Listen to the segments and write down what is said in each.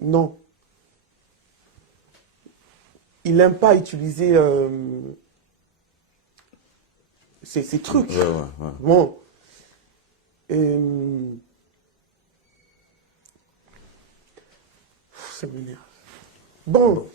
Non. Il n'aime pas utiliser ces trucs. Ouais. Bon. Ça m'énerve. Bon.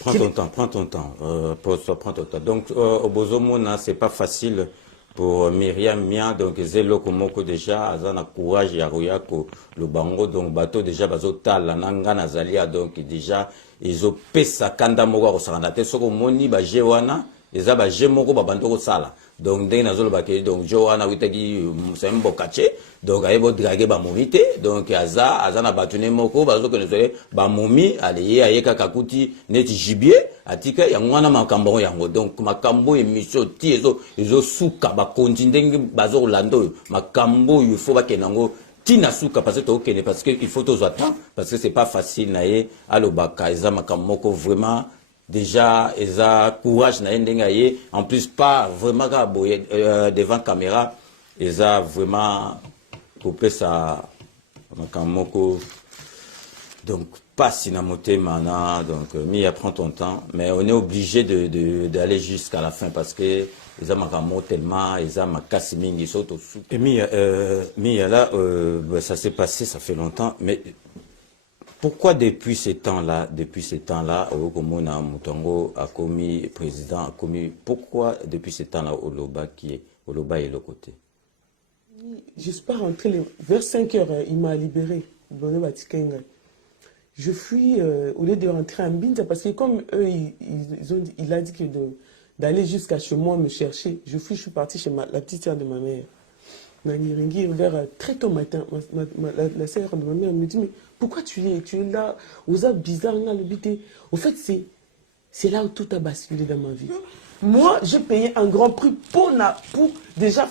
Prends ton temps. Pose-toi, prends ton temps. Donc, au Bozomona, c'est pas facile pour Myriam Mia. Donc, Zelo Komoko déjà, Azana Courage, Yarouyako, le Bango. Donc, bateau déjà, Bazotal, la Nanga Nazalia. Donc, déjà, ils ont pesa Kanda Moga au Sarandate. Soko Moni, Bajewana. Eza ba jemoko ba bandoko sala donc ndenge nazolo ba ke donc Joana witagi sembo kache donc ayebo draguer ba momite donc aza na batune moko bazo connaître ba momi aliye ayeka kakuti neti gibier atika ya ngwana makambo yango donc makambo emission ti ezo suka ba konti ndenge bazo lando makambo il faut ba kenango tina suka parce que il faut tous attendre parce que c'est pas facile naé alobaka eza makambo moko vraiment. Déjà, ils ont courage, en plus, pas vraiment devant caméra, ils ont vraiment coupé ça. Donc, pas sinamoté maintenant, donc, Mia prend ton temps, mais on est obligé d'aller jusqu'à la fin parce que ils ont tellement, ils ont Kassiming, ils sont au sous. Et Mia, là, ça s'est passé, ça fait longtemps, mais. Pourquoi depuis ces temps-là, Okomona Mutongo a commis président, a commis, pourquoi depuis ces temps-là, Oloba est le côté? Je suis pas rentré vers 5 heures, il m'a libéré. Je fuis au lieu de rentrer en Binza parce que comme eux, il a dit que d'aller jusqu'à chez moi me chercher, je suis parti chez la petite sœur de ma mère. Naniringi, vers très tôt matin, la sœur de ma mère me dit, mais pourquoi tu es là, aux arbres bizarres, au fait, c'est là où tout a basculé dans ma vie. Moi, j'ai payé un grand prix pour déjà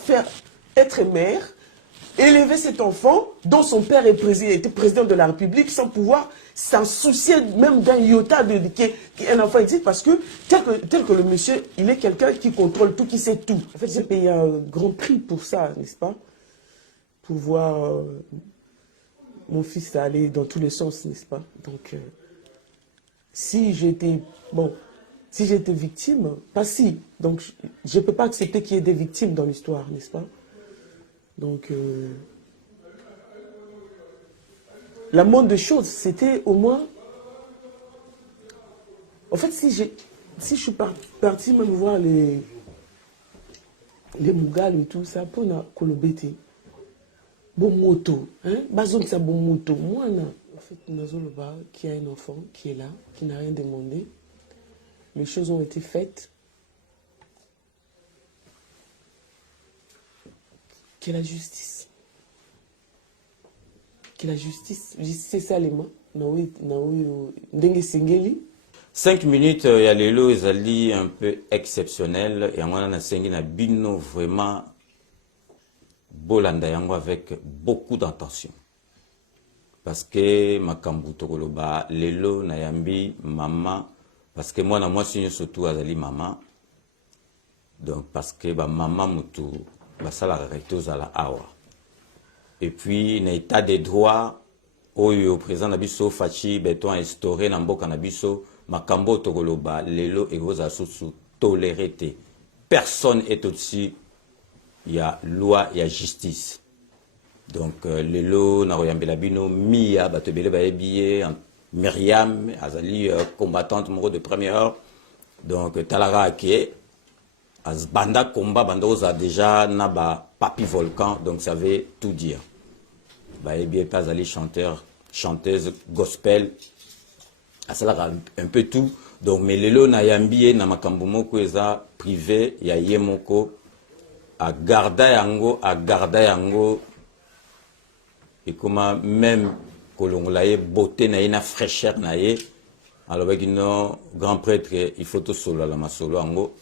être mère, élever cet enfant, dont son père était président de la République, sans pouvoir s'en soucier même d'un iota qu'un enfant existe, parce que tel que le monsieur, il est quelqu'un qui contrôle tout, qui sait tout. En fait, j'ai payé un grand prix pour ça, n'est-ce pas? Pour voir mon fils aller dans tous les sens, n'est-ce pas? Donc, si j'étais victime, pas si, donc je ne peux pas accepter qu'il y ait des victimes dans l'histoire, n'est-ce pas? Donc, la moindre des choses, c'était au moins... En fait, si je suis partie même voir les Mugal et tout ça, pour na kolobete, bon moto, hein, bazon ça bon moto, moi, en fait, Nazoloba, qui a un enfant, qui est là, qui n'a rien demandé, les choses ont été faites, que la justice. Que la justice, c'est ça les mains. 5 minutes, il y a les lots, ils un peu exceptionnel. Et on a 5 na bino vraiment bolanda yango avec beaucoup d'attention. Parce que makambu tokoloba lelo na yambi maman parce que moi je suis surtout azali maman. Donc parce que ba maman mutu basala recto à la awa. Et puis, na état de droit, au président Nabiso Fachi, beton instauré, Namboka Nabiso, Makambo Togoloba, Lelo et vos associés tolérés. Personne est au-dessus, il y a loi, il y a justice. Donc, Lelo, Naroyambelabino, Mia, Batebele Baebiye, Myriam, Azali, combattante, moro de première heure. Donc, Talara Ake, Banda Komba, Bandoza déjà, Naba, Papi Volcan, donc ça veut tout dire. Baebiye, Pazali, chanteuse, gospel, ça un peu tout. Donc, mais Lelo, Nayambiye, Namakamboumoko, Eza, privé, Yayemoko, à Garda Yango, et comment même Kolongolaye, beauté, na fraîcheur, naye, alors, avec une grand prêtre, il faut tout solo, la masolo, ango.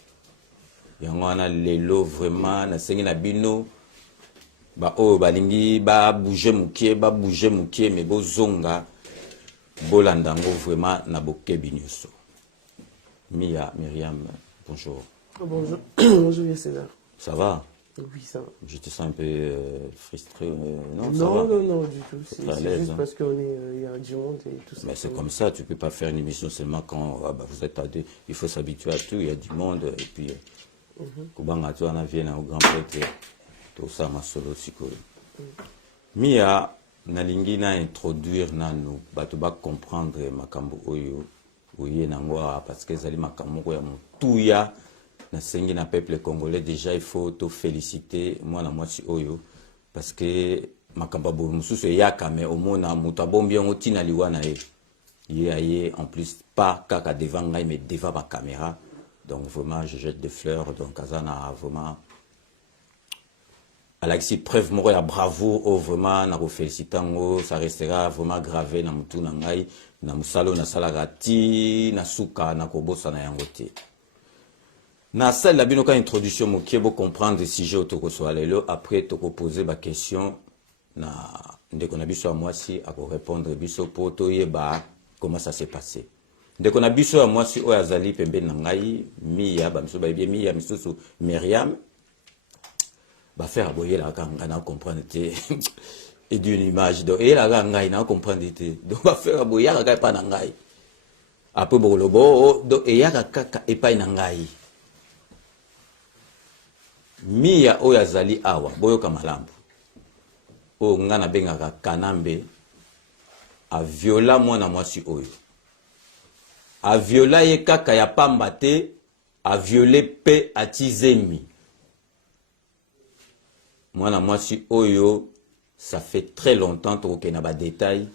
Yango ana lelo vraiment na sengi na bino ba o balingi ba bouger mukie mais bozonga bolandango vraiment na bokebi nyuso. Myriam, bonjour. Bonjour. Bonjour César. Ça va? Oui, ça va. Je te sens un peu frustré. Non, ça Non, va. non, non, du tout. Très à C'est l'aise, juste hein. parce qu'on est, il y a du monde et tout ça. Mais c'est comme ça, tu peux pas faire une émission seulement quand vous êtes à deux. Il faut s'habituer à tout, il y a du monde. Et puis, Kubanga, tu en as viens au grand prêtre, tout ça, ma solo psycho. Mia, nalingi na introduire nanu, bato ba comprendre makambo oyo, oye nangoa, parce que zali makambo ya mutuya, na sengi na peuple congolais, déjà il faut te féliciter, moi na moi si oyo, parce que makambo bo mususu yaka, mais au moins na mutabombi yango tina liwa na ye. Ye en plus pas kaka devant ngai, mais devant ma caméra. Donc vraiment, je jette des fleurs, donc Azana vraiment. Alexis, preuve moko ya bravo, oh vraiment, na ko félicitango, ça restera vraiment gravé na mutu na ngai, na musalo na salagati, na suka, na kobosa na yango te. Na salle la binoka introduction mokie bo comprendre le sujet autoko so alelo, après toko poser ba question na ndeko na biso a moi si a ko répondre biso po to yeba comment ça s'est passé. Ndeko na biso a moi si o azali pembe na ngai, Mia ba miso ba bien Mia misusu Myriam. Bah faire aboyer la ganga na comprendre te et d'une image donc et la ganga na comprendre te donc bah faire aboyer la ganga pa na ngai après bolobo donc et ya kaka et pa na ngai Mia oyo azali awa boyoka malambo o ngana bengaka Kanambe a viola mwana mwasi oyo a viola ye kaka ya pamba te a violé pe atizemi. Mwana mwasi oyo, ça fait très longtemps que na ba détail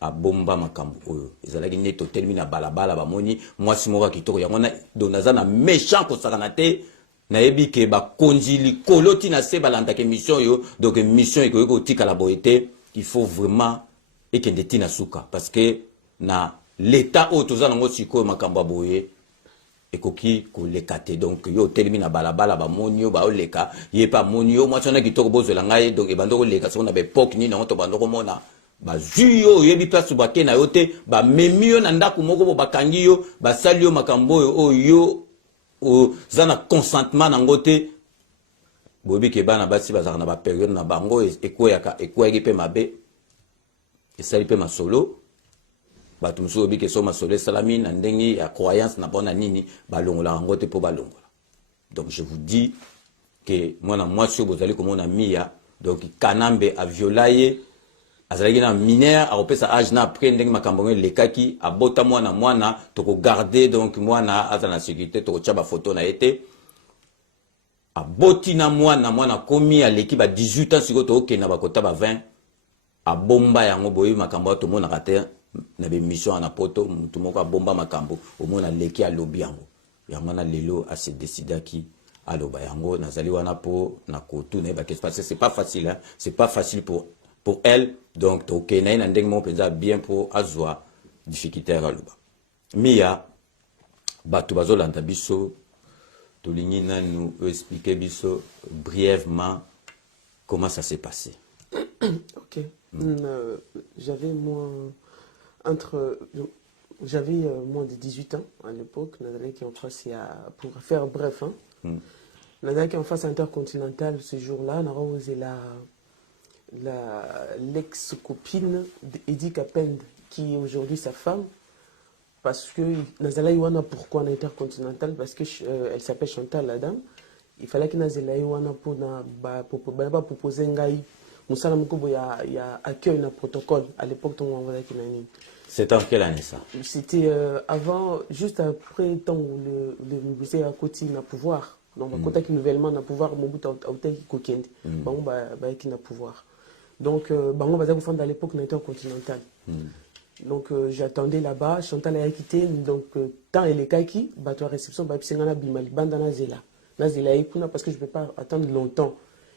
a bomba makambo oyo. Ezalaki neto telmi na balabala ba moni mwasi moko kitoko yango na donaza na méchant ko sakana te na yebi ke ba konjili koloti na se balanda ke mission yo donc mission eko ko tika la boité il faut vraiment ekende tina suka parce que na l'état o toza nango siko makambo boye ekoki koleka te donc yo telemi na balabala ba monio ba oleka ye pa monio moi sona kitoko bozela ngai donc ebandoko leka so na be pok ni na to bandoko mona ba zuyo yebi place ba ke na yo te ba memio na ndako moko ba kangi yo ba sali yo makambo yo o zana consentement na ngote bobi ke bana basi bazaka na ba période na bango ekoyaka pe mabe esali pe masolo batu muso obi ke so masolo salami na ndengi ya croyance na bona nini balongola ngote po balongola. Donc je vous dis que moi na moi sur bozali komona Mia donc Kanambe a violé azalaki na mineur a opesa âge na après ndengi makambo lekaki a bota mwana to ko garder donc mwana azana sécurité to ko tchaba photo na été a botina mwana komi a l'équipe à 18 ans siko to okena bakota ba 20 a bomba yango boyi makambo to mona kate na be mission na poto mutu moko bomba makambo omona leki a lobi yango yango na lelo a se décidaki a loba yango nazali wana po na kotu na ba qu'est-ce parce que c'est pas facile hein? C'est pas facile pour elle donc to okena na ndenge mo penza bien pour azwa difficulté à loba Mia batu bazolanda biso to lingina nous expliquer biso brièvement comment ça s'est passé. Ok. J'avais moins de 18 ans à l'époque. Nadalé qui en face, pour faire bref, hein. Nadalé qui en face intercontinental ce jour-là, on a osé l'ex-copine d'Eddie Kapend, qui est aujourd'hui sa femme. Parce que Nazala Iwana, pourquoi en intercontinental? Parce que elle s'appelle Chantal, la dame. Il fallait que Nazala Iwana pour proposer un gars. Il y a accueil un protocole à l'époque où on voulait qu'il y ait. C'est en quelle année ça? C'était avant, juste après le temps où le musée à côté n'a pouvoir. Donc, à côté qui nouvellement n'a pouvoir, mon bout à côté qui coquine. Bon, qui n'a pouvoir. Donc, on va dire à l'époque intercontinentale. Donc, j'attendais là-bas. Chantal a quitté. Donc, tant elle est kaki, bateau à réception, c'est un bimali, bandana zela. Nazela parce que je ne peux pas attendre longtemps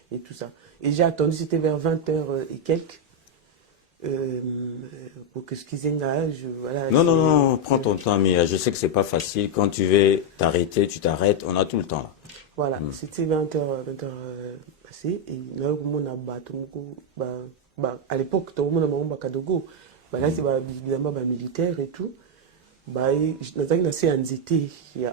et tout ça. Et j'ai attendu, c'était vers 20h et quelques. Pour que ce qu'ils aient voilà. Non, prends ton temps, Mia. Je sais que c'est pas facile. Quand tu veux t'arrêter, tu t'arrêtes. On a tout le temps là. Voilà, c'était 20h passé. Et là, à l'époque, tout le monde a Kadogo. Là, c'est évidemment militaire et tout.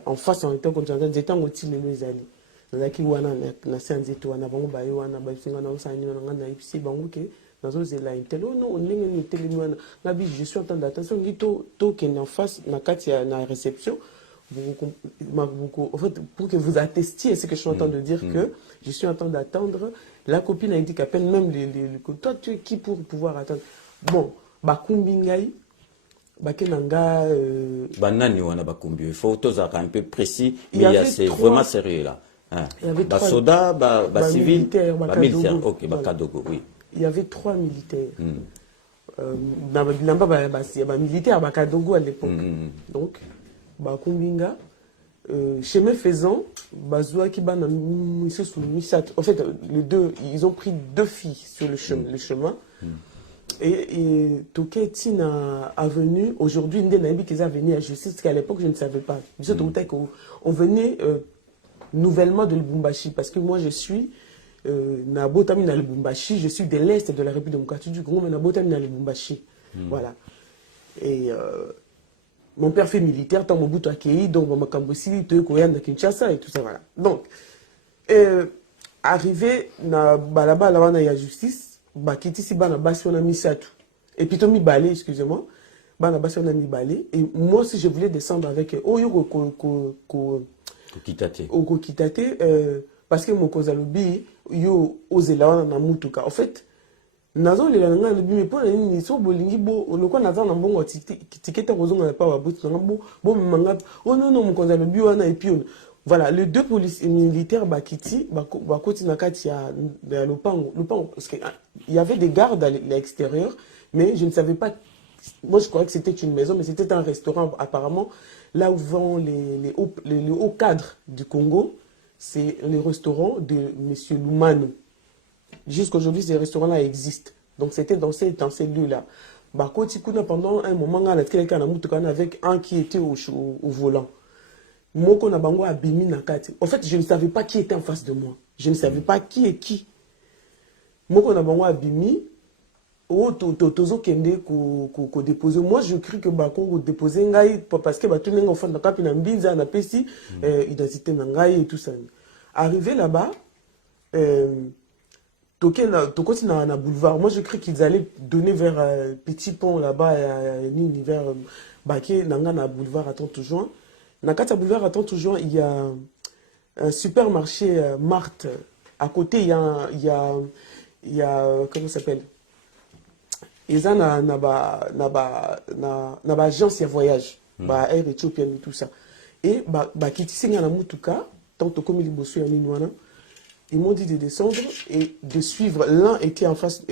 En face, en étant continental, j'étais en outil les années. nazalaki wana na se ya nzete wana bango baye wana bafinga na osani wana nga nayebisi bango ke nazozela intele o non ndenge nini etelemi wana nga bi je suis en temps d'attention ngi tokende en face na kati ya na réception en fait, pour que vous attestiez ce que je suis en train de dire, que je suis en train d'attendre. La copine a dit qu'à peine même toi, tu es qui pour pouvoir attendre? Bon, Bakumbingai, Bakenanga. Banani wana Bakumbi. Il faut tous être un peu précis, mais c'est vraiment sérieux là. Il y avait trois soldats, civils, militaires, ok, Bakadogo, oui. Il y avait 3 militaires. Militaires, Bakadogo à l'époque. Donc, Bakumbinga, chemin faisant, Bazoua Kibana, en fait, les deux, ils ont pris 2 filles sur le chemin. Et Toké Tina a venu, aujourd'hui, Ndenaïbi qui est venu à justice, parce qu'à l'époque, je ne savais pas. On venait nouvellement de Lubumbashi, parce que moi, je suis Nabotami na Lubumbashi, je suis de l'Est de la République démocratique du Congo, mais Nabotami na Lubumbashi. Voilà. Et mon père fait militaire, tant mon bout à Kei, donc mon Makambosi, Toyokoyan de Kinshasa et tout ça, voilà. Donc, arrivé là-bas, il y a justice, Bakiti si bana basi on a mis ça tout. Et puis Tommy Balé, excusez-moi, bana basi on a mis Balé. Et moi aussi je voulais descendre avec Kitate, parce que mon kozalobi yo ozela na mutuka. En fait, nazo le langa le mais pour ni so bolingi bo le ko nazo na mbongo tikete kozonga na pa wa butu na bo manga oh non mon kozalobi wana et puis voilà, les 2 policiers militaires Bakiti, Bakoti Nakati à Lopango, parce qu'il y avait des gardes à l'extérieur, mais je ne savais pas. Moi, je croyais que c'était une maison, mais c'était un restaurant apparemment. Là où vont les hauts cadres du Congo, c'est le restaurant de M. Lumano. Jusqu'aujourd'hui, ces restaurants-là existent. Donc, c'était dans ces lieux-là. Bakoti Kuna, pendant un moment, on a quelqu'un avec un qui était au volant. Moko na bango abimi nakati. En fait, je ne savais pas qui était en face de moi. Je ne savais pas qui est qui. Moko na bango abimi. Oh, tozo kende ko déposer. Moi, je cru que bako ko déposer ngai parce que batu nenga enfant na kapi na mbinza na pesi identité na ngai et tout ça. Arrivé là-bas, tokoti na boulevard. Moi, je cru qu'ils allaient donner vers Petit Pont là-bas vers Baké nanga na boulevard attends toujours. Dans le boulevard à toujours, il y a un supermarché Marthe. À côté, il y a comment ça s'appelle? Il y a une agence de voyage, Air Ethiopian et tout ça. Et ils m'ont dit de descendre et de suivre. L'un était en face,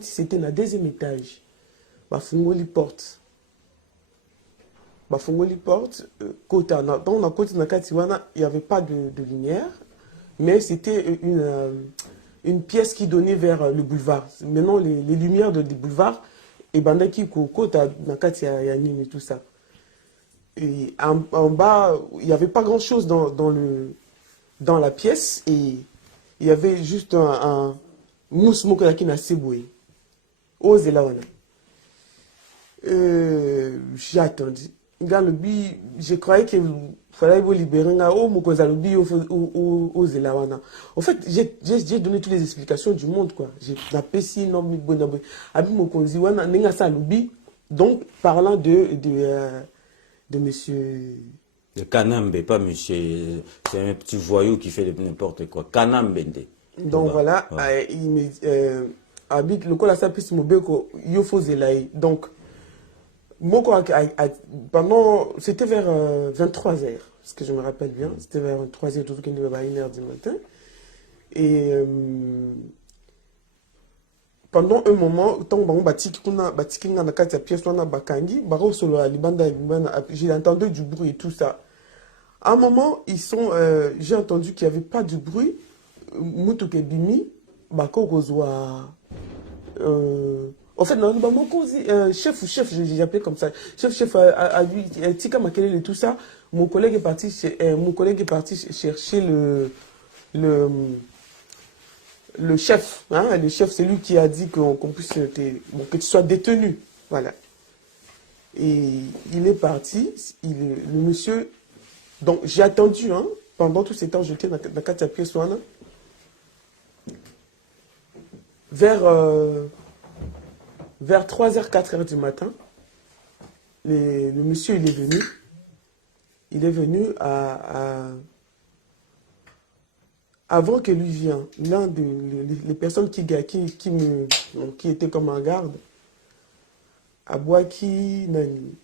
c'était na 2e étage. Bafungoli porte. Dans la côte il n'y avait pas de lumière, mais c'était une pièce qui donnait vers le boulevard. Maintenant, les lumières du boulevard, et bandaki côte nakati et tout ça. Et en bas, il n'y avait pas grand-chose dans la pièce, et il y avait juste un mousse mokolaki na seboué. Ose la wana. J'ai attendu. Je croyais qu'il fallait vous libérer. En fait, j'ai donné toutes les explications du monde, quoi. J'ai tapé si non, donc, parlant de monsieur. De Kanambe, pas monsieur. C'est un petit voyou qui fait n'importe quoi. Kanambende. Donc voilà, il habite le col à sa piste mobeko, donc. Pendant, c'était vers 23h, parce que je me rappelle bien, c'était vers 23h, tout qu'il devait à 1h du matin. Et pendant un moment, j'ai entendu du bruit et tout ça. À un moment, j'ai entendu qu'il n'y avait pas de bruit. En fait, non, chef, j'ai appelé comme ça. Chef a dit, Tika Makelele et tout ça. Mon collègue est parti chercher le chef. Le chef, c'est lui qui a dit que tu sois détenu. Voilà. Et il est parti, le monsieur... Donc j'ai attendu, hein, pendant tout ce temps, j'étais dans la Katiapie Soana. Vers 3h, 4h du matin, le monsieur, il est venu. Il est venu avant que lui vienne. L'un des personnes qui était comme en garde, à Boaki, Nani.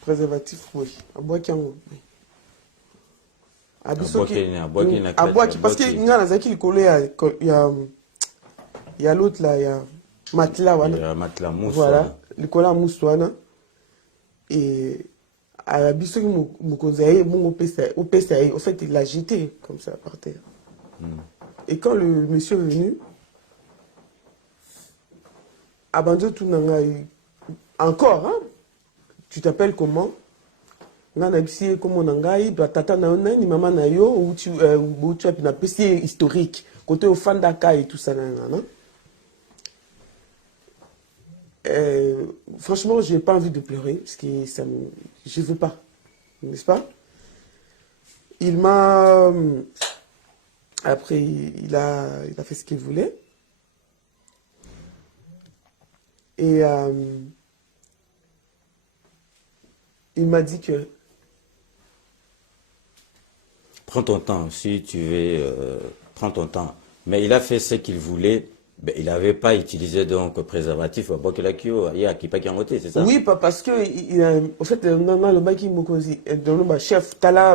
Préservatif, oui. À Boaki, oui. À Boaki, parce qu'il y a qui il y a l'autre là, il y a Matla. Il y a Matla Moussa. Voilà, le collant Moussouana. Et à la biso Moukozaï, au PCA, au fait, il l'a jeté comme ça par terre. Et quand le monsieur est venu, Abanjo Tunanga, encore, hein? Tu t'appelles comment? Nanabisi comme Nangai, tata na ni maman na yo, ou tu as une PC historique, côté au Fandaka et tout ça, non? Franchement, je n'ai pas envie de pleurer, parce que je ne veux pas, n'est-ce pas? Il m'a... Après, il a fait ce qu'il voulait. Et il m'a dit que... Prends ton temps, si tu veux, prends ton temps. Mais il a fait ce qu'il voulait. Ben, il n'avait pas utilisé donc préservatif, c'est ça? Oui, parce que, en fait, dans le bac, le chef, Tala,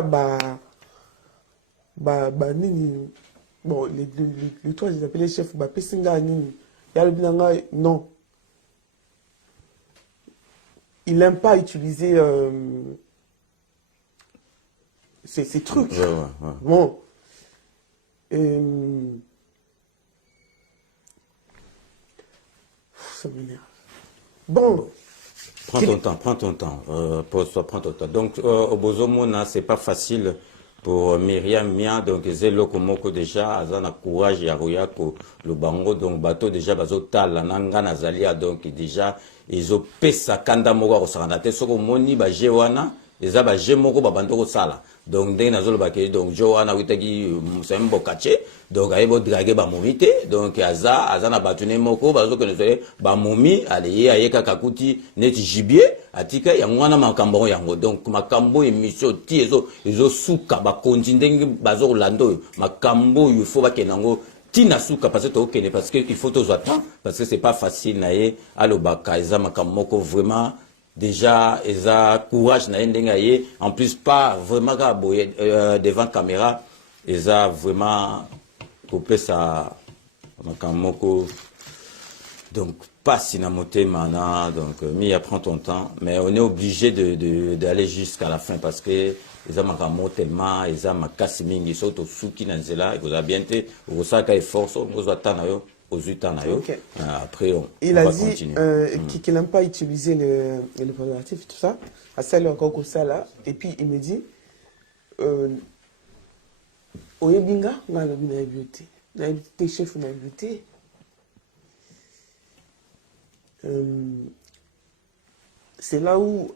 nini, bon, les trois, ils appelaient chef, Pessinga, nini, non. Il n'aime pas utiliser ces trucs. Ouais. Bon. Ça m'énerve. Bon. Prends ton temps. Pose-toi, prends ton temps. Donc, au Bozomona, c'est pas facile pour Myriam Mia. Donc, Zelo Komoko déjà, Azana Courage, Yaroyako, le Bango, donc, bateau déjà, Bazotal, la Nanga Nazalia, donc, déjà, ils ont pesa Kanda Moga au Saranate, Soko Moni, Bajewana, ils ont Bajemoko, Babandoro Sala. Donc, dès Nazolo Baké, donc, Joana Witagi, Moussembo Kache, donc, Aïbo Dragé Bamomite, donc, Azana Batune Moko, Bazo Konosole, Bamomi, Aleye, Ayeka Kakuti, Neti Gibier, Atika, Yangwana Makambo Yango. Donc, Makambo émission, Tiezo, Souka, Bakonjindeng, Bazo Lando, Makambo, il faut Bakenango, Tina Souka, parce qu'il faut tous attendre, parce que c'est pas facile, Naye, Alobaka, Eza Makamoko, vraiment, déjà, Eza courage, Naye, en plus, pas vraiment, devant caméra, Eza vraiment, coupé ça, Makamoko, donc, pas sinamoté mana, donc, Mia prend ton temps, mais on est obligé d'aller jusqu'à la fin parce que ils ont un tellement, ils ont un cassiming, ils sont au souki nanzela, ils vous ont bien été, vous savez effort, vous attendez aux utanayo. Après, il a dit qu'il n'aime pas utiliser le préservatif, tout ça, à ça, encore comme ça là, et puis il me dit, Oyebinga, on a la beauté, la beauté, chef, on a la beauté. C'est là où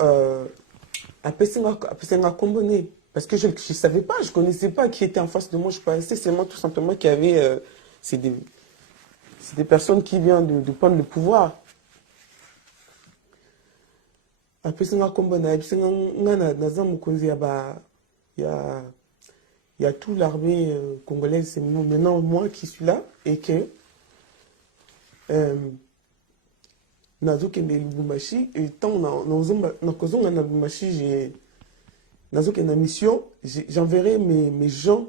Apessenga Komboné, parce que je ne savais pas, je ne connaissais pas qui était en face de moi, je pensais seulement tout simplement qu'il y avait c'est des personnes qui viennent de prendre le pouvoir. Apessenga Komboné, Apessenga Naza Mukonzi, il y a tout l'armée congolaise, c'est maintenant moi qui suis là, et que Nazo kende Lubumbashi, et tant na kozonga na Lubumbashi, Nazo kende mission, j'enverrai mes gens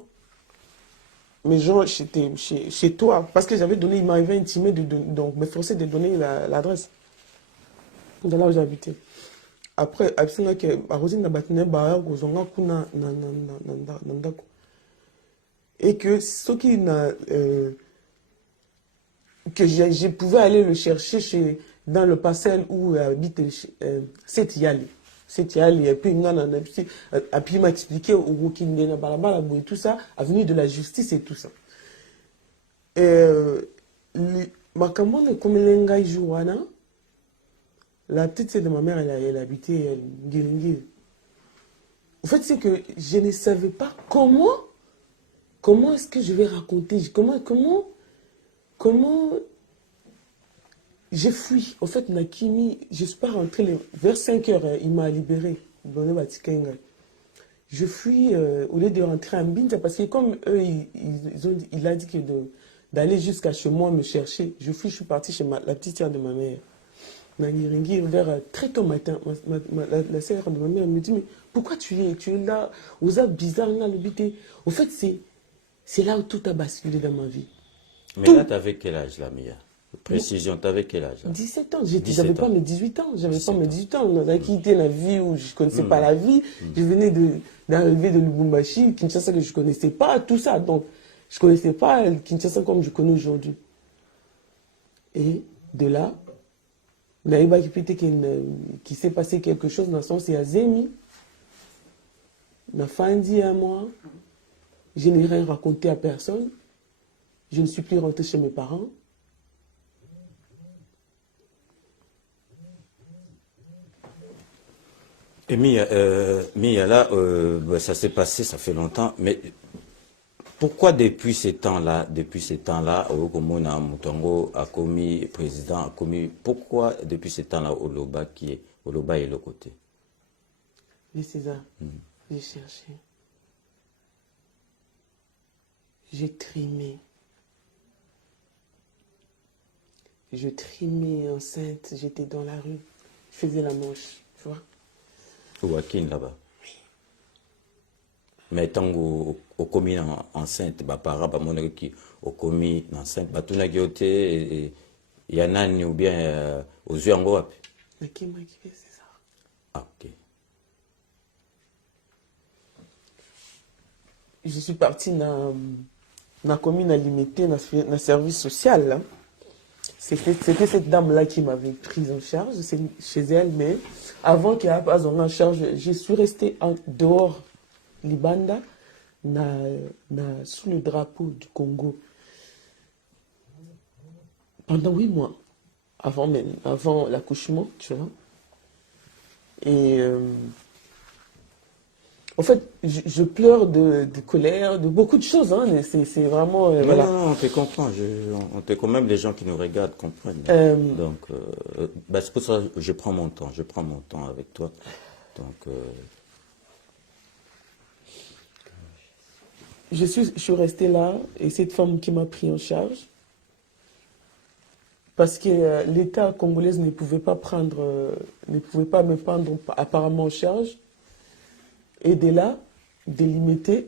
chez toi, parce que j'avais donné, il m'avait intimé donc me forcer de donner l'adresse de là où j'habitais. Après, absolument que Rosine n'a battu ba kozonga kuna nandako, et que ce qui n'a que je pouvais aller le chercher dans le parcelle où habite cette Yali. Et puis il m'a expliqué au Kindena Balabala et tout ça, avenue de la justice et tout ça. Ma commande comme l'engai jouana, La petite sœur de ma mère, elle habitait Nguiringui. En fait, c'est que je ne savais pas comment est-ce que je vais raconter, comment j'ai fui. En fait, Nakimi, je ne suis pas rentrée vers 5 heures, il m'a libéré. Je fuis au lieu de rentrer en Binza parce que comme eux, il a dit que d'aller jusqu'à chez moi me chercher, je suis partie chez la petite sœur de ma mère. Naniringi, vers très tôt matin, la sœur de ma mère me dit, mais pourquoi tu es là, aux arbres bizarres, au fait, c'est là où tout a basculé dans ma vie. Mais là, tu avais quel âge, la Mia? Précision, tu avais quel âge? 17 ans. J'avais pas mes 18 ans. J'avais pas mes 18 ans. On a quitté la vie où je ne connaissais pas la vie. Je venais d'arriver de Lubumbashi, Kinshasa que je ne connaissais pas, tout ça. Donc, je ne connaissais pas Kinshasa comme je connais aujourd'hui. Et de là, qui s'est passé quelque chose dans le sens, il y a Zemi, Nafandi à moi. Je n'ai rien raconté à personne. Je ne suis plus rentrée chez mes parents. Et Mia, là, ça s'est passé, ça fait longtemps, mais pourquoi depuis ces temps-là, Okomona Mutongo a commis président, pourquoi depuis ces temps-là, Oloba est le côté? Oui, c'est ça. J'ai cherché. J'ai trimé. Je trimais enceinte, j'étais dans la rue, je faisais la manche, tu vois. Wakin là-bas. Mais tant au commis enceinte, para mon qui au commis enceinte, batuna giote yanani ou bien aux yeux en haut. Qui m'a dit c'est ça. Ah, ok. Je suis partie dans la commune alimentée, dans le service social. Là. C'était cette dame-là qui m'avait prise en charge chez elle, mais avant qu'elle n'ait pas en charge, je suis restée en dehors, Libanda, sous le drapeau du Congo, pendant 8 mois, avant l'accouchement, tu vois. Et en fait, je pleure de colère, de beaucoup de choses. Hein, c'est vraiment... voilà. Non, on te comprend. Quand même les gens qui nous regardent comprennent. Donc, c'est pour ça que je prends mon temps. Je prends mon temps avec toi. Donc, je suis restée là et cette femme qui m'a pris en charge, parce que l'État congolais ne pouvait pas me prendre apparemment en charge. Et de là, délimiter,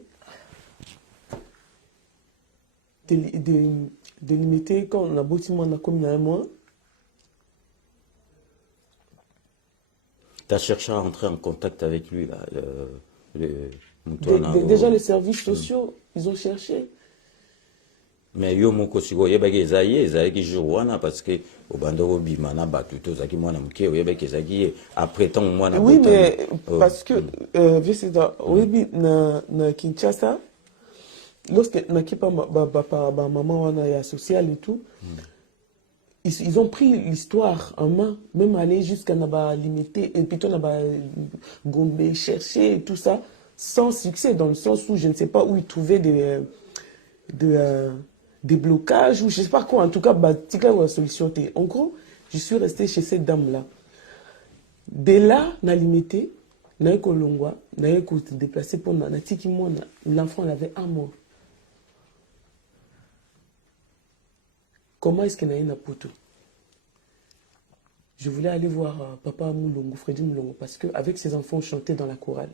quand on a bâtiment, on a comme un mois. Tu as cherché à entrer en contact avec lui, là, déjà les services sociaux, ils ont cherché. Mais yo moko siko yebaki ezaki jour wana parce que au bandoko bimana batuto zaki mwana mke yebaki ezaki après tant mwana. Oui, mais parce que oui na Kinshasa, lorsque nakipa ba maman wana ya social et tout, ils ont pris l'histoire en main, même aller jusqu'à Naba limiter et puis Naba Gombe chercher et tout ça sans succès, dans le sens où je ne sais pas où ils trouvaient des blocages ou je ne sais pas quoi. En tout cas, la solution était. En gros, je suis restée chez cette dame-là. Dès là, on a limité, on a Kolongwa, on a déplacé pour l'enfant avait 1 mois. Comment est-ce qu'il y a un poto? Je voulais aller voir papa Moulongo, Freddy Moulongo, parce qu'avec ses enfants, on chantait dans la chorale.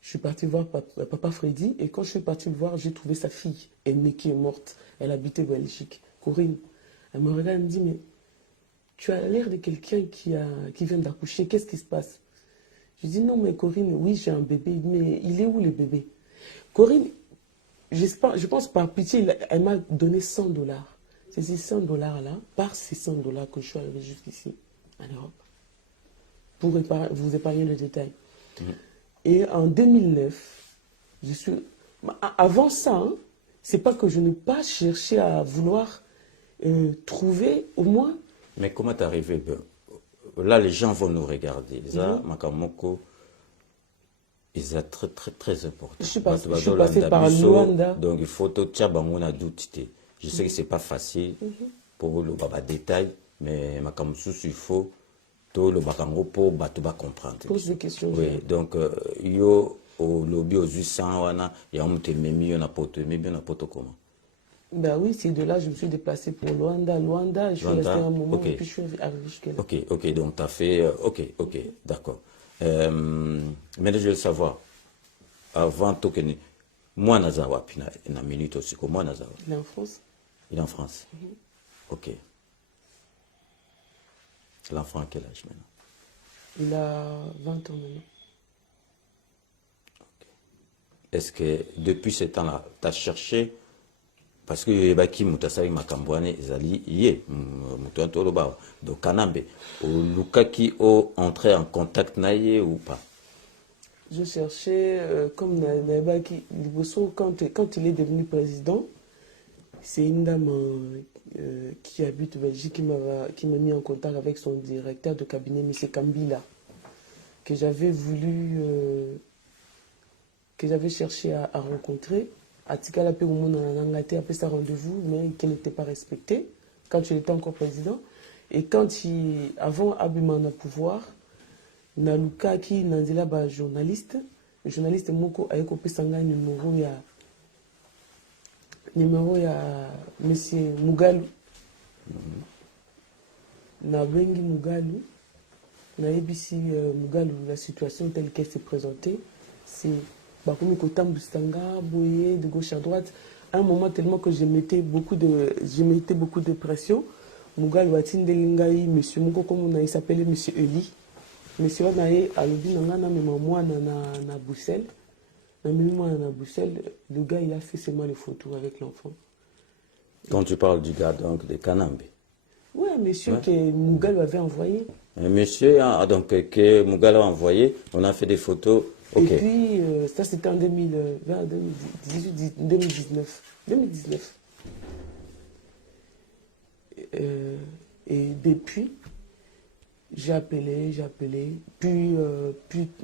Je suis partie voir papa Freddy, et quand je suis partie le voir, j'ai trouvé sa fille aînée qui est morte. Elle habitait Belgique, Corinne. Elle me regarde et me dit, mais tu as l'air de quelqu'un qui vient d'accoucher, qu'est-ce qui se passe? Je dis, non, mais Corinne, oui, j'ai un bébé, mais il est où le bébé? Corinne, je pense par pitié, elle m'a donné $100. C'est ces $100 là, par ces $100 que je suis arrivé jusqu'ici, en Europe, pour vous épargner le détail. Et en 2009, avant ça, hein, c'est pas que je n'ai pas cherché à vouloir trouver au moins. Mais comment t'es arrivé? là, les gens vont nous regarder. Ça, Makamoko, ils sont très, très, très importants. Je suis passé par Luanda. Donc, il faut tout tchabango douter. Je sais que c'est pas facile pour le baba détail, mais Makamoussous, il faut tout le bakango pour batuba comprendre. Pose des questions. Oui, donc, yo, au lobby, aux 800, il y a un memi, on a poto, mais bien on a poto comment? Ben oui, c'est de là je me suis déplacé pour Luanda. Luanda, je suis resté un moment et puis je suis arrivé jusqu'à là. Ok, donc tu as fait... ok, d'accord. Mais je veux savoir, avant tout que... Moi, Nazawa, puis une minute aussi, moi, Nazawa. Il est en France. Il est en France. Ok. L'enfant à quel âge maintenant? Il a 20 ans maintenant. Okay. Est-ce que depuis ce temps-là, tu as cherché, parce que les baki mutasai makambwane ezali yé mutuanto loba donc kanambe ou lukaki o entrer en contact naie ou pas? Je cherchais comme Naibaki Liboso quand il est devenu président. C'est une dame qui habite au Belgique qui m'a mis en contact avec son directeur de cabinet, M. Kambila, que j'avais cherché à rencontrer. À Tikala Pégoumon en Angleterre, après sa rendez-vous, mais qui n'était pas respecté quand il était encore président. Et avant Abimana pouvoir, Naluka qui Nanzela ba journaliste, le journaliste Moko a écopé sanga numéro ya monsieur Mugalu. Na bengi Mugalu, na ebisi Mugalu, la situation telle qu'elle s'est présentée, c'est Bakoumi Kotam Bustanga, Boye, de gauche à droite. À un moment tellement que je mettais beaucoup de pression. Mugalu Atin Delingaï, monsieur Moko, comme il s'appelait monsieur Eli. Monsieur Wanaye, à l'obi, moi, na Bruxelles. Na Bruxelles, le gars, il a fait seulement les photos avec l'enfant. Quand tu parles du gars, donc, de Kanambe. Oui, monsieur que Mugalu avait envoyé. Un monsieur, donc, que Mugalu a envoyé, on a fait des photos. Okay. Et puis, ça c'était en 2019. Et depuis, j'ai appelé. Puis,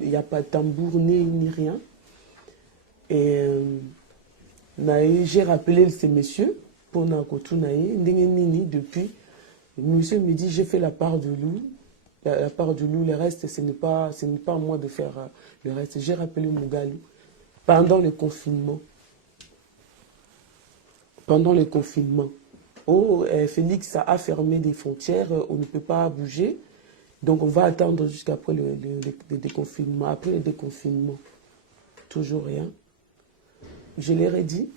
il n'y a pas de tambour ni rien. Et j'ai rappelé ces messieurs pour Nakotunaye. Depuis, le monsieur me dit j'ai fait la part du loup. La part du loup, le reste, ce n'est pas à moi de faire le reste. J'ai rappelé Mugalu pendant le confinement. Oh, Félix a fermé des frontières, on ne peut pas bouger. Donc on va attendre jusqu'après le déconfinement. Après le déconfinement, toujours rien. Je leur ai dit,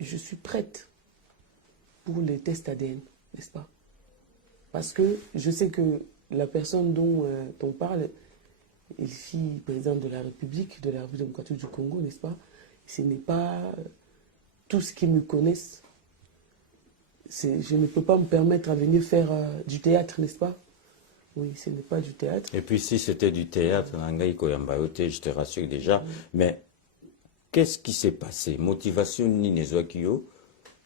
je suis prête pour les tests ADN, n'est-ce pas? Parce que je sais que la personne dont on parle est fille présidente de la République démocratique du Congo, n'est-ce pas? Ce n'est pas tout ce qu'ils me connaissent. Je ne peux pas me permettre à venir faire du théâtre, n'est-ce pas? Oui, ce n'est pas du théâtre. Et puis si c'était du théâtre, je te rassure déjà, mais qu'est-ce qui s'est passé? Motivation ni nezwakio,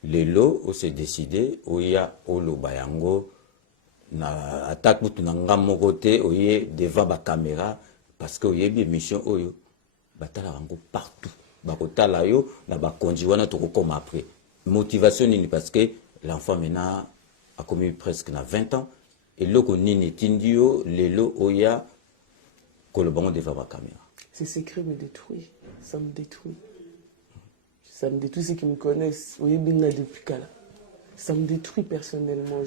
les lots où c'est décidé, où il y a Olo Bayango, na attaque mutu na ngamo côté oye devant ba caméra parce que oye bi mission oyo batala bango partout bakotala yo na ba konji wana to comme après motivation ni parce que l'enfant maintenant a commis presque na 20 ans et loko nini tindio lelo oya ko le bango devant ba caméra. Ces secrets me détruisent, ça me détruit ceux qui me connaissent oye binga depuis kala, ça me détruit personnellement.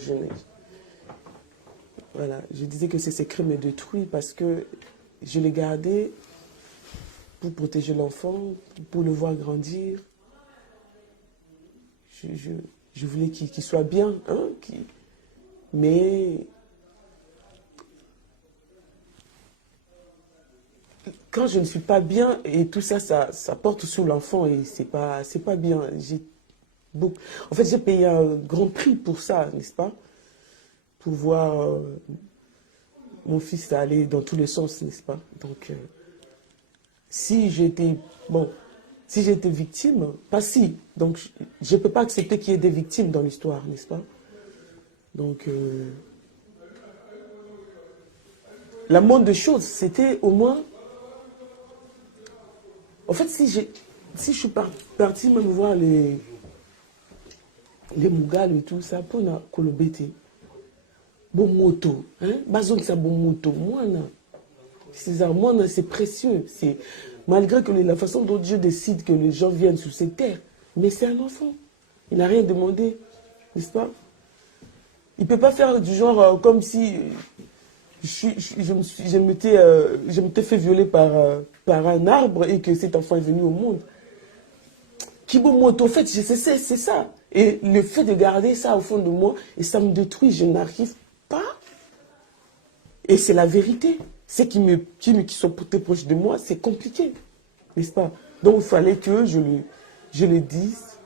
Voilà, je disais que ces secrets me détruisent parce que je les gardais pour protéger l'enfant, pour le voir grandir. Je voulais qu'il soit bien, hein, mais quand je ne suis pas bien et tout ça, ça porte sur l'enfant et c'est pas bien. En fait, j'ai payé un grand prix pour ça, n'est-ce pas? Pour voir mon fils aller dans tous les sens, n'est-ce pas? Donc, si j'étais victime, donc je ne peux pas accepter qu'il y ait des victimes dans l'histoire, n'est-ce pas? Donc, la moindre des choses, c'était au moins... En fait, si je suis partie même voir les Mugal et tout ça, pour na kolobete, bon moto, hein, bazon ça bon moto, moi c'est précieux, c'est malgré que la façon dont Dieu décide que les gens viennent sur cette terre, mais c'est un enfant, il n'a rien demandé, n'est-ce pas? Il ne peut pas faire du genre comme si je m'étais fait violer par un arbre et que cet enfant est venu au monde. Kibomoto, en fait, c'est ça. Et le fait de garder ça au fond de moi, et ça me détruit, je n'arrive pas. Et c'est la vérité. Ceux qui sont très proches de moi, c'est compliqué. N'est-ce pas? Donc il fallait que je le dise.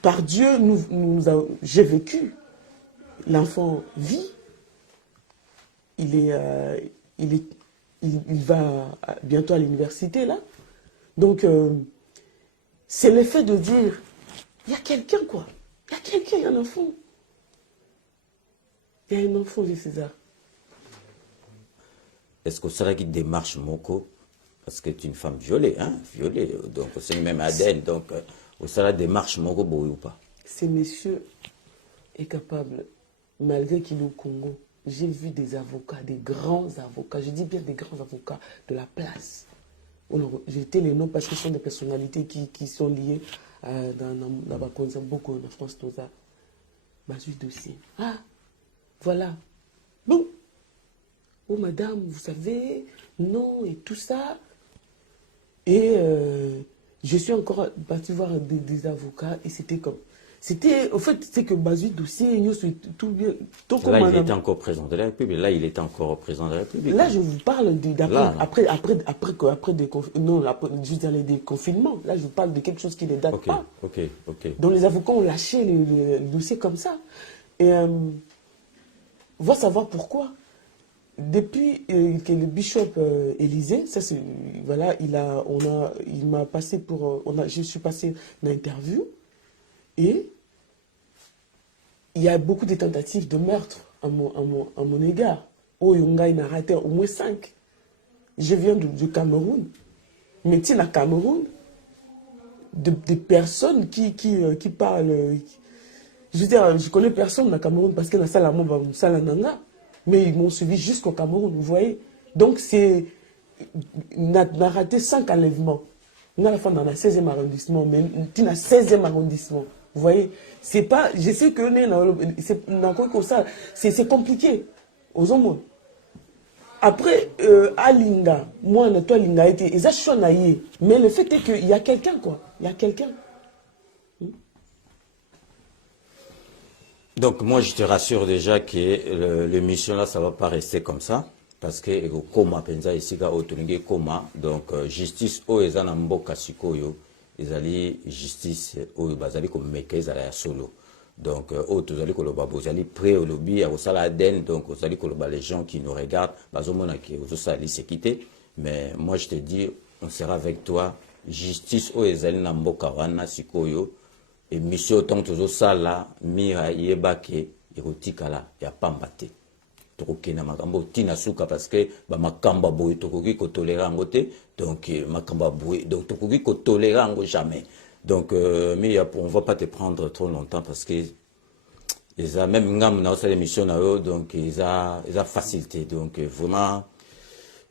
Par Dieu, j'ai vécu. L'enfant vit. Il va bientôt à l'université, là. Donc, c'est l'effet de dire, il y a quelqu'un, quoi. Il y a quelqu'un, il y a un enfant. Il y a un enfant, dit César. Est-ce que ça qui démarche Moko? Parce que tu es une femme violée, hein? Violée. Donc, c'est même ADN. Donc, ça démarche Moko, ou pas? Ce monsieur est capable, malgré qu'il est au Congo, j'ai vu des avocats, des grands avocats, je dis bien des grands avocats de la place. J'étais les noms parce que ce sont des personnalités qui sont liées dans beaucoup en France, tout ça. Bazui dossier. Ah, voilà. Bon. Oh, madame, vous savez, non, et tout ça. Et je suis encore partie voir des avocats et c'était comme... Au fait, c'est que Bazui dossier, tout bien. Là, il était encore président de la République. Là, il était encore président de la République. Là, je vous parle après des confinements. Là, je vous parle de quelque chose qui ne date pas. Ok. Donc, les avocats ont lâché le dossier comme ça. Et va savoir pourquoi. Depuis que le bishop Élysée, ça c'est voilà, il m'a passé pour, je suis passé dans l'interview et il y a beaucoup de tentatives de meurtre à mon égard. Oh, Yonga, il a raté au moins 5. Je viens du Cameroun. Mais tu sais, le Cameroun, des personnes qui parlent. Je veux dire, je connais personne dans le Cameroun parce que la salle à Salananga. Mais ils m'ont suivi jusqu'au Cameroun, vous voyez. Donc, on a raté 5 enlèvements. On a la fin dans le 16e arrondissement, mais tu as 16e arrondissement. Vous voyez, c'est pas, je sais que c'est compliqué aux hommes. Après, à Linga, moi, toi, Linga, mais le fait est qu'il y a quelqu'un, quoi. Il y a quelqu'un. Donc, moi, je te rassure déjà que l'émission là, ça ne va pas rester comme ça. Parce que, coma, penza ici, coma. Donc, justice, ezana mboka sikoyo. Ezali justice, bazali comme meke, ezali solo. Donc, tozali koloba, bozali prêt au lobby, à osala den. Donc, ozali koloba, les gens qui nous regardent, bazomona ki osali se quitter. Mais moi, je te dis, on sera avec toi. Justice, ezali na mboka wana sikoyo. Et monsieur autant que ça là, mira yebake erotikala ya pambate. Tokoki na makambo tina suka parce que ba makamba boy tokoki ko tolérer ngote donc makamba boy donc tokoki ko tolérer ngo jamais. Donc mais on va pas te prendre trop longtemps parce que ils a même ngam na cette émission na eux donc ils a facilité donc vraiment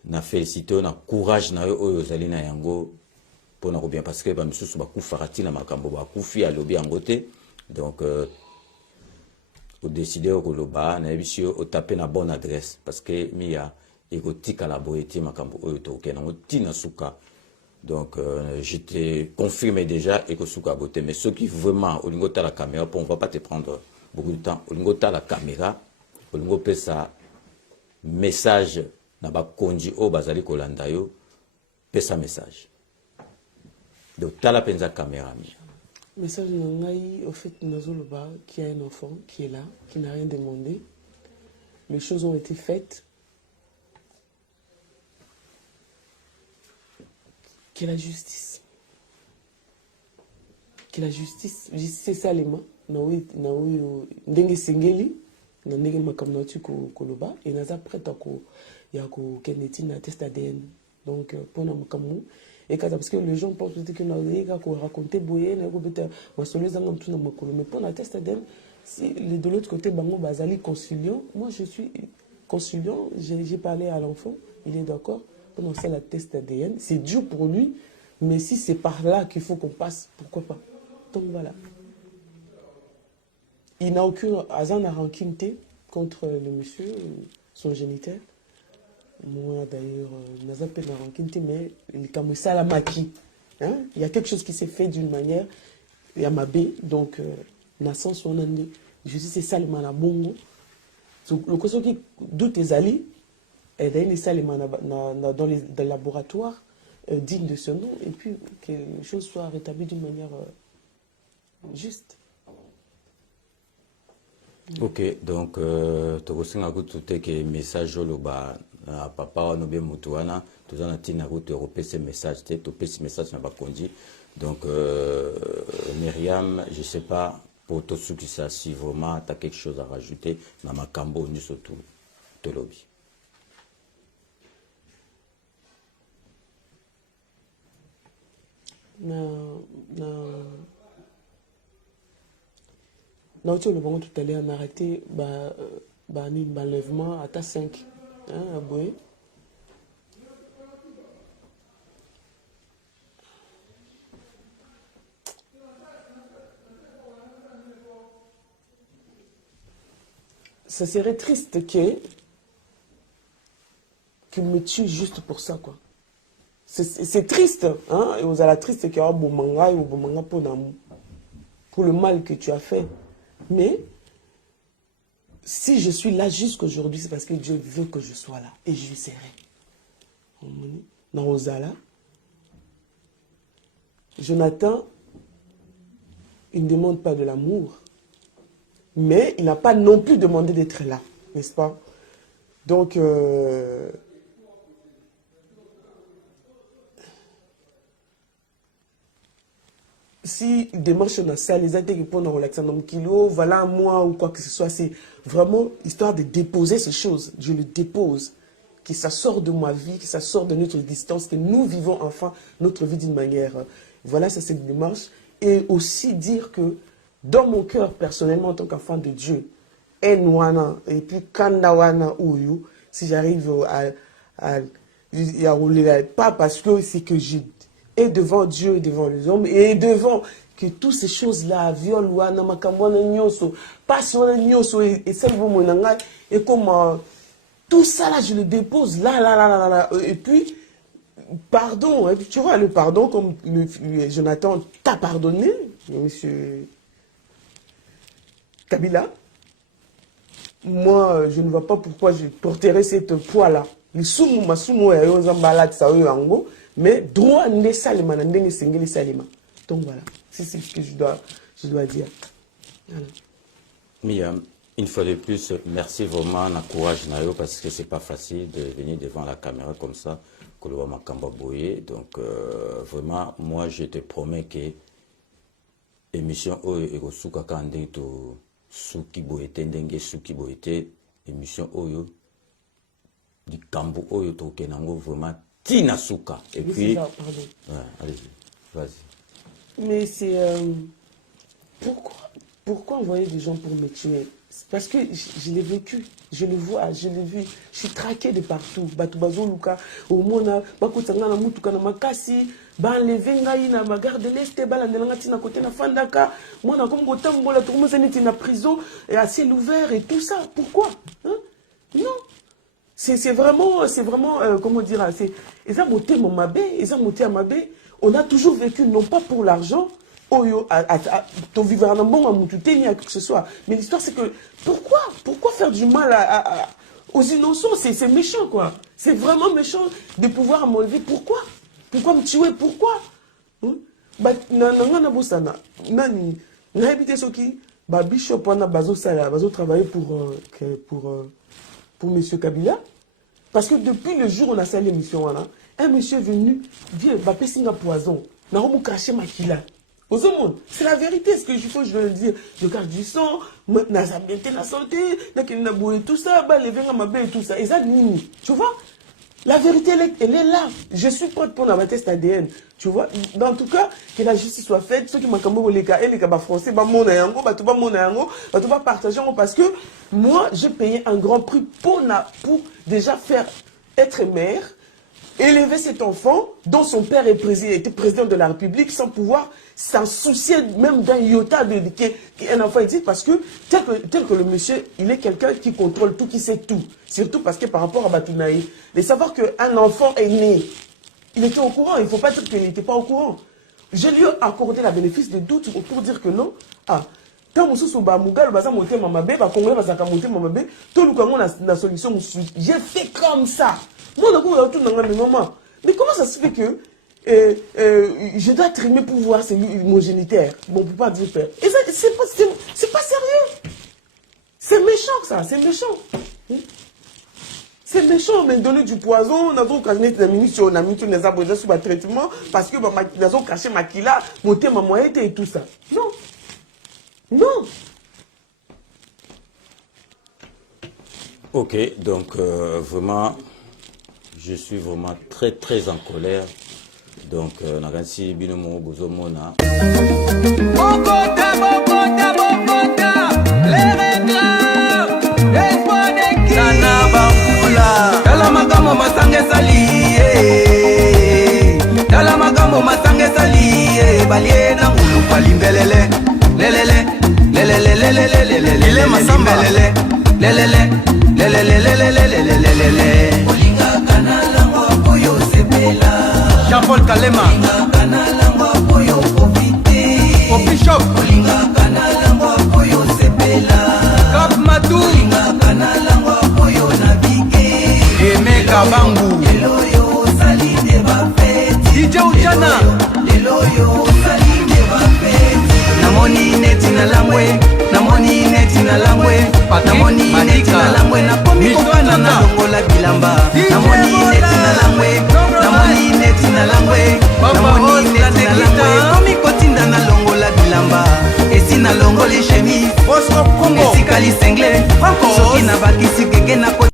na félicité na courage na eux ozali na yango. Pour bien parce que monsieur farati na makambo bakufi à lobby angote donc au décider au loba na bisio au taper na bonne adresse parce que mia égotique à la boétie makambo to kena tina suka donc je te confirme déjà et que suka boté mais ceux qui vraiment au lingota la caméra on va pas te prendre beaucoup de temps au lingota la caméra au lingope ça message na ba konji o bazali kolanda yo pesa message. Donc, tu as la pensa caméra. Message Nangaï, au fait, Nazoloba, qui a un enfant, qui est là, qui n'a rien demandé. Les choses ont été faites. Que la justice. Que la justice, c'est ça les mains. Naoui, Ndenge Sengeli, na ndenge makambo na tu koloba et naza prête ya ko keneti na test ADN. Donc pour na makambo et parce que les gens pensent que na yeka ko raconter boye na ko beta masolo zanga mtu na makolo, mais pour na test ADN si de l'autre côté bango bazali conciliant, moi je suis conciliant, j'ai parlé à l'enfant, il est d'accord pour lancer la test ADN, c'est dur pour lui, mais si c'est par là qu'il faut qu'on passe, pourquoi pas. Donc voilà. Il n'a aucune hasard à rancune contre le monsieur, son géniteur. Moi d'ailleurs, n'a pas de rancune, mais il est comme ça la maquille. Hein? Il y a quelque chose qui s'est fait d'une manière, il y a ma baie, donc naissance on a dit, je dis c'est ça le manabongo. Le cosa qui doute les alliés, et d'ailleurs ça les dans les laboratoires dignes de ce nom, et puis que les choses soient rétablies d'une manière juste. Ok, donc tu as tout que message loba papa no bien mutuana, tu as tina route européen ce message, tu as ce message n'a pas conduit. Donc Myriam, je sais pas pour tout ce qui ça si vraiment tu as quelque chose à rajouter dans ma cambo ni surtout te lobby. Non, tu le bon tout à l'heure, on a arrêté l'enlèvement à ta 5. Hein, à Boé. Ça serait triste qu'il me tue juste pour ça, quoi. C'est triste, hein, et vous avez la triste qu'il y a un bon manga ou bon manga pour le mal que tu as fait. Mais si je suis là jusqu'aujourd'hui, c'est parce que Dieu veut que je sois là. Et je serai. Dans Osala, Jonathan, il ne demande pas de l'amour. Mais il n'a pas non plus demandé d'être là. N'est-ce pas? Donc, si démarche dans ça, les athées qui répondent en relaxant dans kilo, voilà un mois ou quoi que ce soit, c'est vraiment histoire de déposer ces choses. Je le dépose, que ça sort de ma vie, que ça sort de notre distance, que nous vivons enfin notre vie d'une manière. Voilà, ça c'est une démarche. Et aussi dire que dans mon cœur, personnellement, en tant qu'enfant de Dieu, Nwana, et puis Kandawana Oyo, si j'arrive à rouler, pas parce que c'est que j'ai et devant Dieu et devant les hommes et devant que toutes ces choses-là, viol, wana, makamwana, nyoso, passion, nyoso, et celle et comme tout ça là, je le dépose là, et puis, pardon, et puis, tu vois, le pardon, comme Jonathan t'a pardonné, monsieur Kabila, moi, je ne vois pas pourquoi je porterai cette poids-là. Mais droit n'est salima, n'est sengeli salima. Donc voilà, c'est ce que je dois dire. Voilà. Mia, une fois de plus, merci vraiment, na courage nayo parce que c'est pas facile de venir devant la caméra comme ça, que le Makamba Boye. Donc vraiment, moi je te promets que émission Oyo Egosuka Kande to Suki Boete Ndenge Suki Boete émission Oyo du Kambo Oyo to Kenango vraiment Tina Suka. Et mais puis, ça, pardon. Ouais, allez-y, vas-y. Mais c'est pourquoi envoyer des gens pour me tuer? Parce que je l'ai vécu, je le vois, je l'ai vu, je suis traqué de partout. Batubazo Luka, au Mona, Bakutanga na Mutuka na Makasi, enlevé ngai na Magare de l'Est, balandelanga tina côté na Fandaka, Mona comme Gotambola, tout le monde est en prison, et à ciel ouvert et tout ça. Pourquoi? Hein? Non. C'est vraiment, comment dire, ils ont monté mon mabé, ils ont monté à mabé. On a toujours vécu, non pas pour l'argent, ton vivre en bon, à Moutouté, à quoi que ce soit. Mais l'histoire, c'est que, pourquoi faire du mal aux innocents? C'est méchant, quoi. C'est vraiment méchant de pouvoir m'enlever. Pourquoi me tuer? Pourquoi? Bishop, on a travaillé pour M. Kabila. Parce que depuis le jour où on a fait l'émission, un monsieur est venu, vieux, Bapé Singa Poison, n'a pas caché ma kila. C'est la vérité, ce que il faut, je dois le dire. Je garde du sang, na santé, tout ça, et tout ça. Et ça, tu vois, la vérité, elle est là. Je suis prête pour la test ADN. Tu vois, en tout cas, que la justice soit faite. Ceux qui m'ont dit les cas français, partager, parce que moi, j'ai payé un grand prix pour déjà faire être mère, élever cet enfant dont son père était président de la République sans pouvoir s'en soucier même d'un iota qu'un enfant existe, parce que tel que le monsieur, il est quelqu'un qui contrôle tout, qui sait tout. Surtout parce que par rapport à Batounaï, de savoir qu'un enfant est né, il était au courant, il ne faut pas dire qu'il n'était pas au courant. Je lui ai accordé la bénéfice de doute pour dire que non. Quand je suis solution, j'ai fait comme ça. Moi, mais comment ça se fait que je dois être aimé pour voir mon géniteur, mon papa dire père? Et ça, c'est pas sérieux. C'est méchant, ça, c'est méchant. C'est méchant, mais donner du poison, on a donc caché des minutes sur les arbres sur le traitement, parce que on a caché ma kila, monter ma moyenne et tout ça. Non. Non. Ok, donc vraiment, je suis vraiment très très en colère. Donc, Nagansi Binomo Bozomona. Les regrets, l'espoir des qui. Nana Bamboula, Talamagamo Masange Sali, Talamagamo Masange Sali, Balie Nangulu Palimbelele, Lelele, Lelele, Lelele, Lelele, Masamba, Lelele, Lelele, Lelele, Lelele, Olinga Kanala Moyo Sebela. Jean-Paul Kalema au Bishop Cap Matou Aimé Kabangu DJ Ujana Namoni neti na langwe Namoni neti na langwe Namoni neti na langwe Nakomi kokana na longola bilamba Namoni neti na langwe Namoni neti na langwe Namoni neti na langwe Komi kotinda na longola bilamba Esi na longoli chemise Esi kali sengle Franco